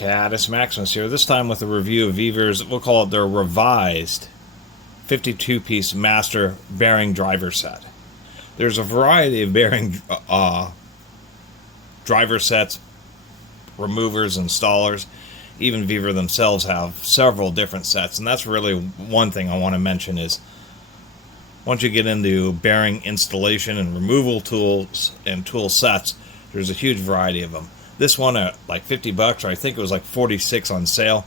Catus Maximus here, this time with a review of Vevor's, we'll call it their revised 52-piece master bearing driver set. There's a variety of bearing driver sets, removers, installers. Even Vevor themselves have several different sets, and that's really one thing I want to mention is once you get into bearing installation and removal tools and tool sets, there's a huge variety of them. This one at like $50, or I think it was like 46 on sale,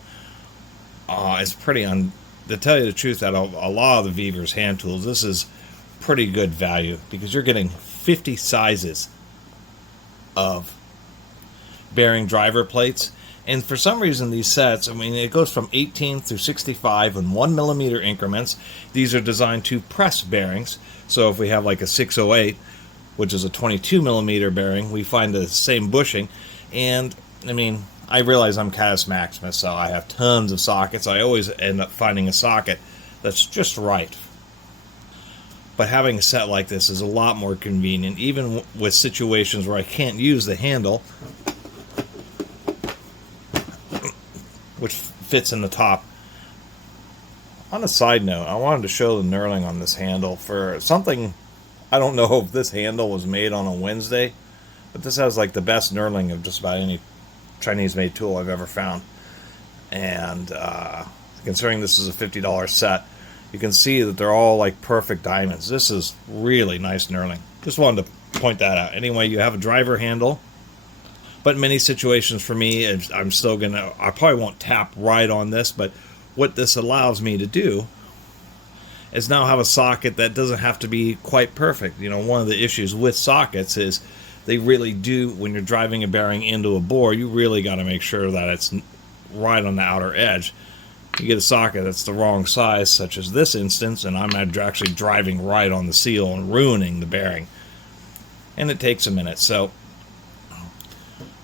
is pretty to tell you the truth, that a lot of the Vevor's hand tools, this is pretty good value because you're getting 50 sizes of bearing driver plates. And for some reason, these sets, I mean, it goes from 18 through 65 in 1mm increments. These are designed to press bearings. So if we have like a 608, which is a 22mm bearing, we find the same bushing. And, I mean, I realize I'm Catus Maximus, so I have tons of sockets. I always end up finding a socket that's just right. But having a set like this is a lot more convenient, even with situations where I can't use the handle, which fits in the top. On a side note, I wanted to show the knurling on this handle for something. I don't know if this handle was made on a Wednesday, but this has like the best knurling of just about any Chinese-made tool I've ever found. And considering this is a $50 set, you can see that they're all like perfect diamonds. This is really nice knurling. Just wanted to point that out. Anyway, you have a driver handle. But in many situations for me, I'm still I probably won't tap right on this, but what this allows me to do is now have a socket that doesn't have to be quite perfect. You know, one of the issues with sockets is they really do, when you're driving a bearing into a bore, you really got to make sure that it's right on the outer edge. You get a socket that's the wrong size, such as this instance, and I'm actually driving right on the seal and ruining the bearing. And it takes a minute, so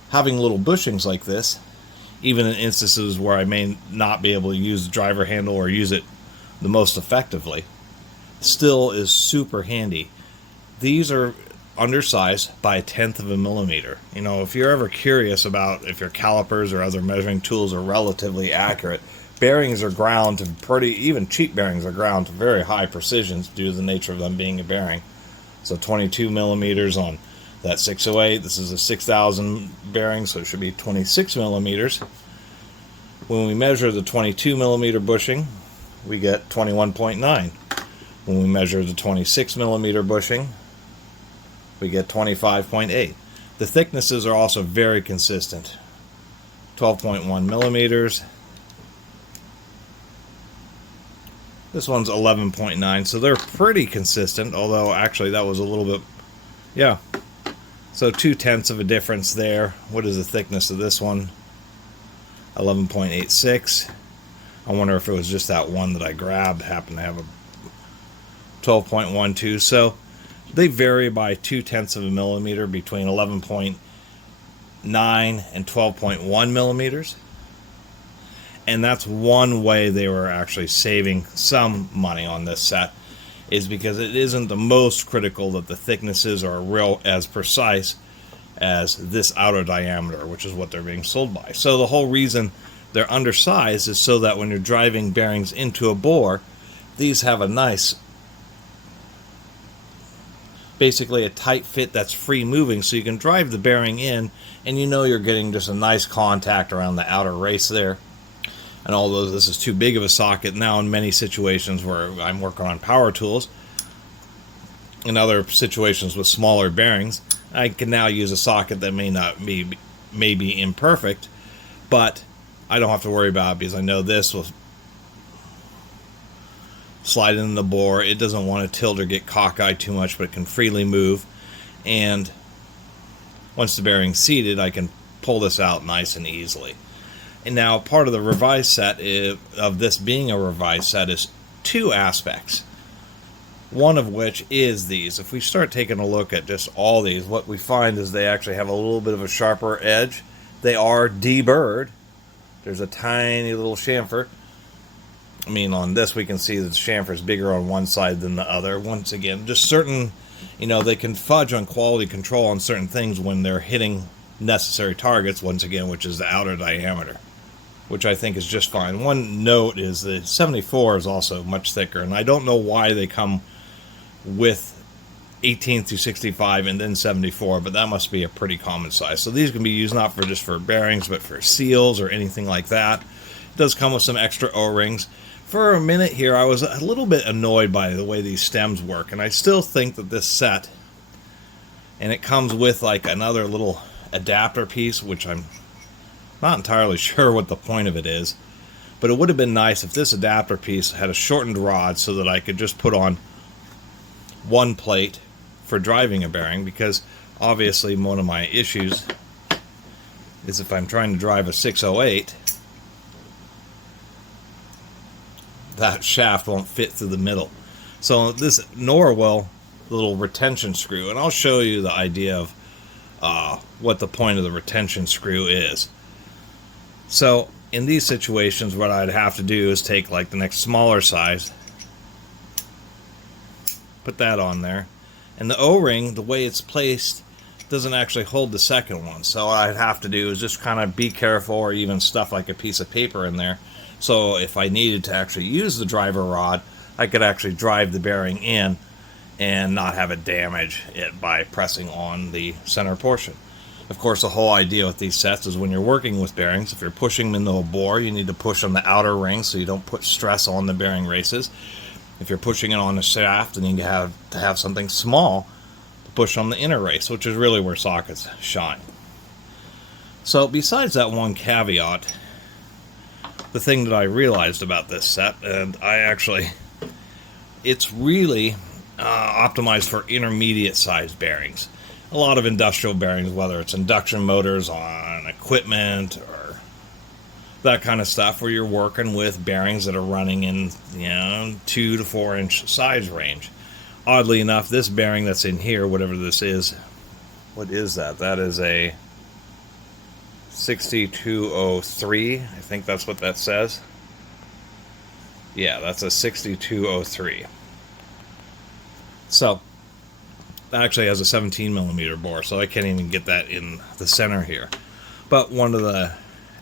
having little bushings like this, even in instances where I may not be able to use the driver handle or use it the most effectively, still is super handy. These are undersized by 1/10 of a millimeter. You know, if you're ever curious about if your calipers or other measuring tools are relatively accurate, bearings are ground to even cheap bearings are ground to very high precisions due to the nature of them being a bearing. So 22 millimeters on that 608, this is a 6000 bearing, so it should be 26 millimeters. When we measure the 22 millimeter bushing, we get 21.9. When we measure the 26 millimeter bushing, we get 25.8. The thicknesses are also very consistent. 12.1 millimeters. This one's 11.9, so they're pretty consistent, although actually that was a little bit, yeah. So 2/10 of a difference there. What is the thickness of this one? 11.86. I wonder if it was just that one that I grabbed happened to have a 12.12. So they vary by 2/10 of a millimeter between 11.9 and 12.1 millimeters. And that's one way they were actually saving some money on this set, is because it isn't the most critical that the thicknesses are real as precise as this outer diameter, which is what they're being sold by. So the whole reason they're undersized is so that when you're driving bearings into a bore, these have a nice, basically a tight fit that's free moving, so you can drive the bearing in and you know you're getting just a nice contact around the outer race there. And although this is too big of a socket now in many situations where I'm working on power tools, in other situations with smaller bearings, I can now use a socket that may be imperfect, but I don't have to worry about it because I know this will slide in the bore. It doesn't want to tilt or get cockeyed too much, but it can freely move. And once the bearing's seated, I can pull this out nice and easily. And now part of the revised set of this being a revised set is two aspects. One of which is these. If we start taking a look at just all these, what we find is they actually have a little bit of a sharper edge. They are deburred. There's a tiny little chamfer. I mean, on this we can see that the chamfer is bigger on one side than the other. Once again, just certain, they can fudge on quality control on certain things when they're hitting necessary targets, once again, which is the outer diameter, which I think is just fine. One note is the 74 is also much thicker, and I don't know why they come with 18 through 65 and then 74, but that must be a pretty common size. So these can be used not for just for bearings, but for seals or anything like that. It does come with some extra O-rings. For a minute here, I was a little bit annoyed by the way these stems work, and I still think that this set, and it comes with like another little adapter piece, which I'm not entirely sure what the point of it is, but it would have been nice if this adapter piece had a shortened rod so that I could just put on one plate for driving a bearing, because obviously one of my issues is if I'm trying to drive a 608, that shaft won't fit through the middle. So this Norwell little retention screw, and I'll show you the idea of what the point of the retention screw is. So in these situations, what I'd have to do is take like the next smaller size, put that on there, and the O-ring, the way it's placed, doesn't actually hold the second one. So what I'd have to do is just kind of be careful, or even stuff like a piece of paper in there, so if I needed to actually use the driver rod, I could actually drive the bearing in and not have it damage it by pressing on the center portion. Of course, the whole idea with these sets is when you're working with bearings, if you're pushing them into a bore, you need to push on the outer ring so you don't put stress on the bearing races. If you're pushing it on the shaft, then you have to have something small to push on the inner race, which is really where sockets shine. So besides that one caveat, the thing that I realized about this set, and it's really optimized for intermediate sized bearings. A lot of industrial bearings, whether it's induction motors on equipment or that kind of stuff, where you're working with bearings that are running in 2 to 4 inch size range. Oddly enough, this bearing that's in here, whatever this is, what is that? That is a 6203, I think that's what that says. Yeah, that's a 6203. So that actually has a 17 millimeter bore, so I can't even get that in the center here. But one of the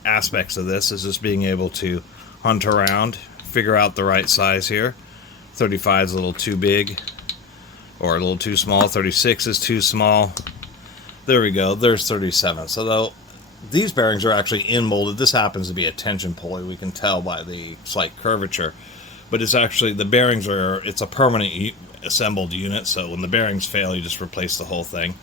aspects of this is just being able to hunt around, figure out the right size here. 35 is a little too big, or a little too small. 36 is too small. There we go, there's 37. So though these bearings are actually in molded. This happens to be a tension pulley, we can tell by the slight curvature, but it's actually, the bearings are, it's a permanent assembled unit, so when the bearings fail, you just replace the whole thing.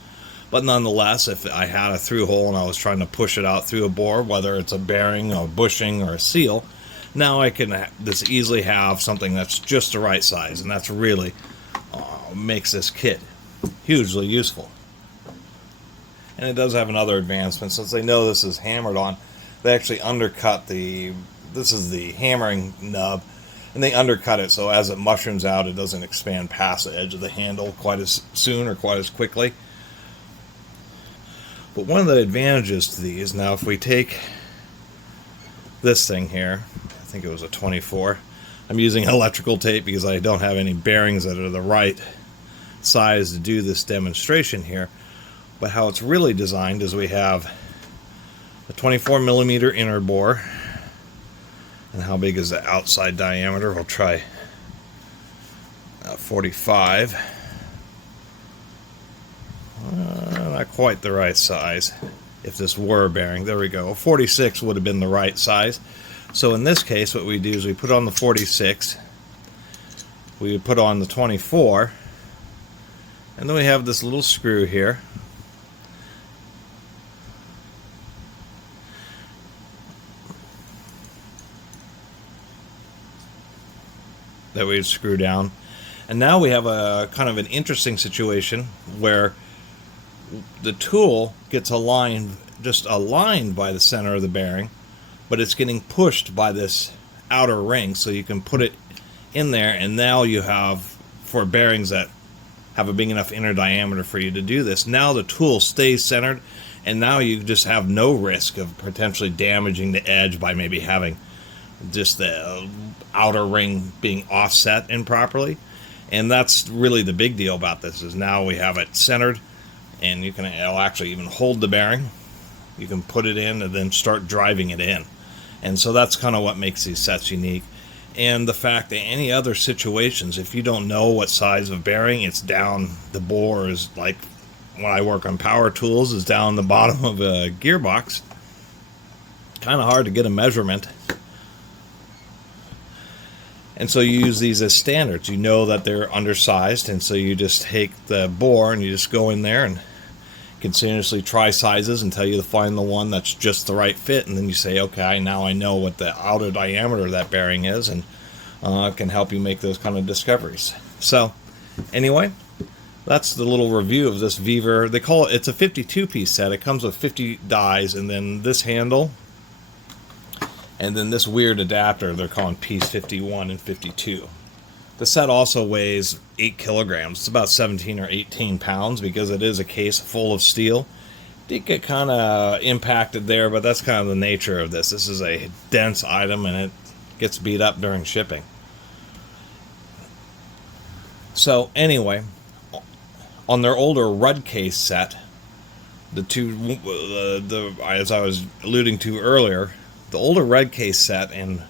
But nonetheless, if I had a through hole and I was trying to push it out through a bore, whether it's a bearing or bushing or a seal, now I can just easily have something that's just the right size, and that's really makes this kit hugely useful. And it does have another advancement. Since they know this is hammered on, they actually undercut this is the hammering nub, and they undercut it so as it mushrooms out, it doesn't expand past the edge of the handle quite as soon or quite as quickly. But one of the advantages to these, now if we take this thing here, I think it was a 24, I'm using electrical tape because I don't have any bearings that are the right size to do this demonstration here. But how it's really designed is we have a 24 millimeter inner bore, and how big is the outside diameter? We'll try 45. Not quite the right size if this were a bearing. There we go. 46 would have been the right size. So in this case, what we do is we put on the 46, we put on the 24, and then we have this little screw here. That we'd screw down. And now we have a kind of an interesting situation where the tool gets aligned, just aligned by the center of the bearing, but it's getting pushed by this outer ring, so you can put it in there, and now you have, for bearings that have a big enough inner diameter for you to do this, now the tool stays centered, and now you just have no risk of potentially damaging the edge by maybe having just the outer ring being offset improperly. And that's really the big deal about this, is now we have it centered, and it'll actually even hold the bearing. You can put it in and then start driving it in. And so that's kind of what makes these sets unique. And the fact that any other situations, if you don't know what size of bearing, it's down, the bore is like when I work on power tools, is down the bottom of a gearbox. Kind of hard to get a measurement. And so you use these as standards. You know that they're undersized, and so you just take the bore and you just go in there and continuously try sizes until you find the one that's just the right fit, and then you say, okay, now I know what the outer diameter of that bearing is, and can help you make those kind of discoveries. So anyway, that's the little review of this Vevor. They call it, it's a 52-piece set. It comes with 50 dies, and then this handle, and then this weird adapter they're calling piece 51 and 52. The set also weighs 8 kilograms. It's about 17 or 18 pounds because it is a case full of steel. Did get kind of impacted there, but that's kind of the nature of this. This is a dense item and it gets beat up during shipping. So anyway, on their older Rudd case set, as I was alluding to earlier, the older Rudd case set and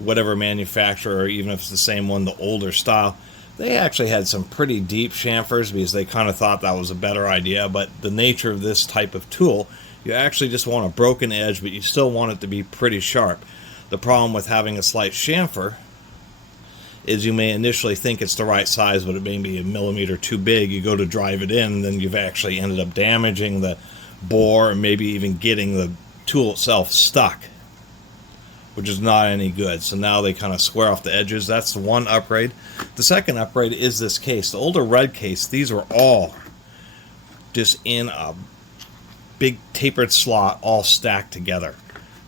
whatever manufacturer, or even if it's the same one, the older style, they actually had some pretty deep chamfers because they kind of thought that was a better idea. But the nature of this type of tool, you actually just want a broken edge, but you still want it to be pretty sharp. The problem with having a slight chamfer is you may initially think it's the right size, but it may be a millimeter too big. You go to drive it in, and then you've actually ended up damaging the bore, and maybe even getting the tool itself stuck, which is not any good. So now they kind of square off the edges. That's the one upgrade. The second upgrade is this case. The older Rudd case, these were all just in a big tapered slot, all stacked together,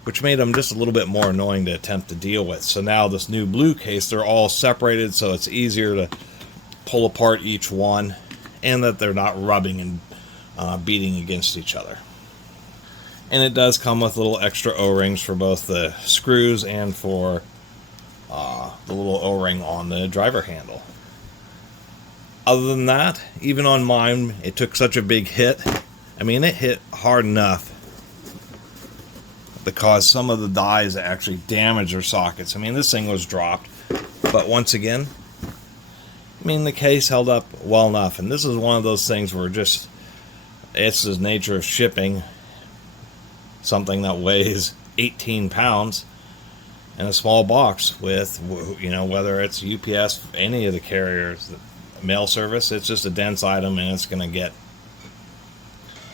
which made them just a little bit more annoying to attempt to deal with. So now this new blue case, they're all separated, so it's easier to pull apart each one, and that they're not rubbing and beating against each other. And it does come with little extra O-rings for both the screws and for the little O-ring on the driver handle. Other than that, even on mine, it took such a big hit. I mean, it hit hard enough because some of the dies actually damaged their sockets. I mean, this thing was dropped. But once again, I mean, the case held up well enough. And this is one of those things where just, it's the nature of shipping something that weighs 18 pounds in a small box with, you know, whether it's UPS, any of the carriers, mail service, it's just a dense item and it's going to get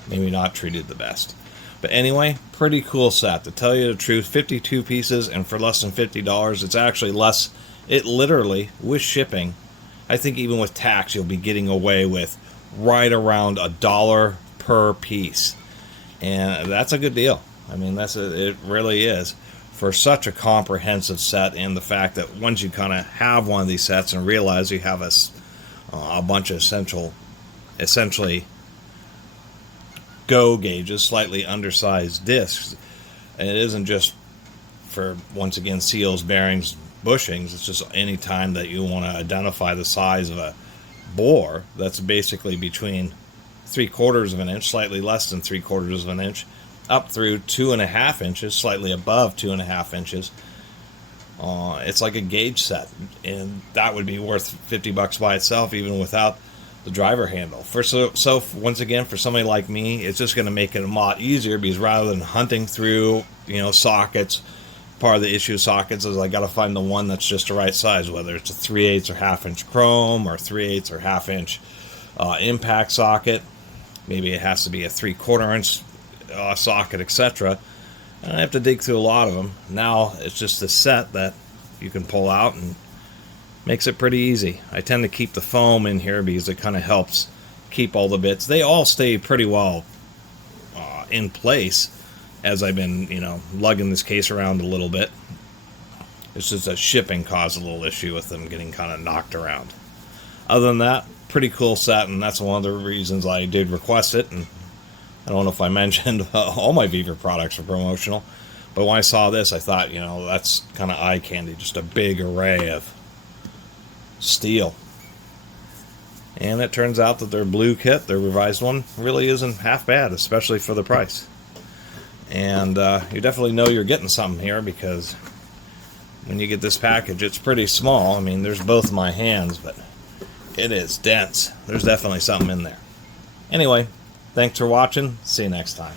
maybe not treated the best. But anyway, pretty cool set. To tell you the truth, 52 pieces, and for less than $50, it's actually less. It literally, with shipping, I think even with tax, you'll be getting away with right around $1 per piece. And that's a good deal. I mean, it really is for such a comprehensive set, and the fact that once you kind of have one of these sets and realize you have a bunch of essentially go gauges, slightly undersized discs, and it isn't just for, once again, seals, bearings, bushings. It's just any time that you want to identify the size of a bore that's basically between 3/4 of an inch, slightly less than 3/4 of an inch, up through 2.5 inches, slightly above 2.5 inches. It's like a gauge set, and that would be worth $50 by itself, even without the driver handle. So once again, for somebody like me, it's just going to make it a lot easier, because rather than hunting through, you know, sockets, part of the issue of sockets is I got to find the one that's just the right size, whether it's a 3/8 or 1/2 inch chrome, or 3/8 or 1/2 inch impact socket. Maybe it has to be a 3/4 inch socket, etc. And I have to dig through a lot of them. Now it's just a set that you can pull out and makes it pretty easy. I tend to keep the foam in here because it kind of helps keep all the bits. They all stay pretty well in place as I've been, you know, lugging this case around a little bit. It's just that shipping caused a little issue with them getting kind of knocked around. Other than that, pretty cool set, and that's one of the reasons I did request it. And I don't know if I mentioned all my Vevor products are promotional, but when I saw this, I thought, you know, that's kind of eye candy, just a big array of steel. And it turns out that their blue kit, their revised one, really isn't half bad, especially for the price. And you definitely know you're getting something here, because when you get this package, it's pretty small. I mean, there's both my hands, but it is dense. There's definitely something in there. Anyway, thanks for watching. See you next time.